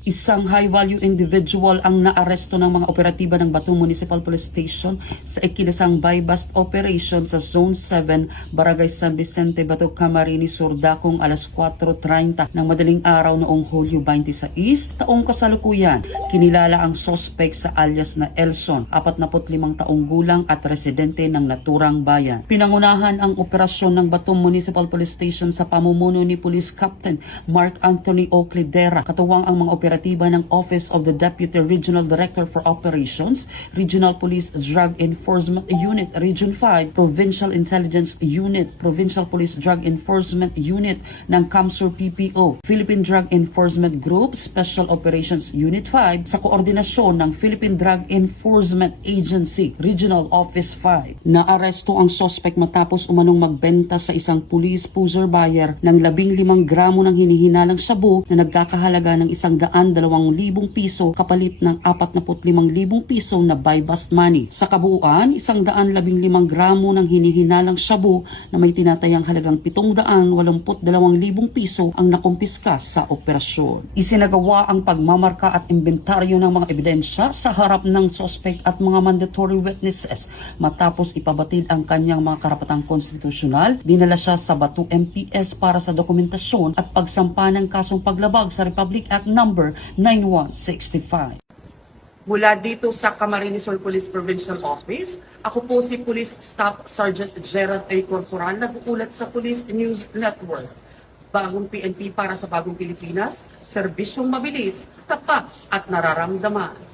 Isang high-value individual ang naaresto ng mga operatiba ng Batu Municipal Police Station sa ikinasang buy-bust operation sa Zone 7, Barangay San Vicente, Batu, Camarines Sur, dakong alas 4:30 ng madaling araw noong Hulyo 26, taong kasalukuyan. Kinilala ang suspect sa alias na Elson, 45 taong gulang at residente ng naturang bayan. Pinangunahan ang operasyon ng Batu Municipal Police Station sa pamumuno ni Police Captain Mark Anthony Oclidera, katuwang ang mga operatiba ng Office of the Deputy Regional Director for Operations, Regional Police Drug Enforcement Unit, Region 5, Provincial Intelligence Unit, Provincial Police Drug Enforcement Unit ng CAMSUR PPO, Philippine Drug Enforcement Group, Special Operations Unit 5, sa koordinasyon ng Philippine Drug Enforcement Agency, Regional Office 5. Naaresto ang suspect matapos umanong magbenta sa isang police pusher buyer ng 15 gramo ng hinihinalang shabu na nagkakahalaga ng 102,000 piso kapalit ng 45,000 piso na buy-bust money. Sa kabuuan, 115 gramo ng hinihinalang shabu na may tinatayang halagang 782,000 piso ang nakumpiska sa operasyon. Isinagawa ang pagmamarka at inventaryo ng mga ebidensya sa harap ng suspect at mga mandatory witnesses. Matapos ipabatid ang kanyang mga karapatang konstitusyonal, dinala siya sa Batu MPS para sa dokumentasyon at pagsampa ng kasong paglabag sa Republic Act number 9165. Mula dito sa Camarines Sur Police Provincial Office, ako po si Police Staff Sergeant Gerald A. Corporal, nag-uulat sa Police News Network. Bagong PNP para sa bagong Pilipinas, serbisyong mabilis, tapat at nararamdaman.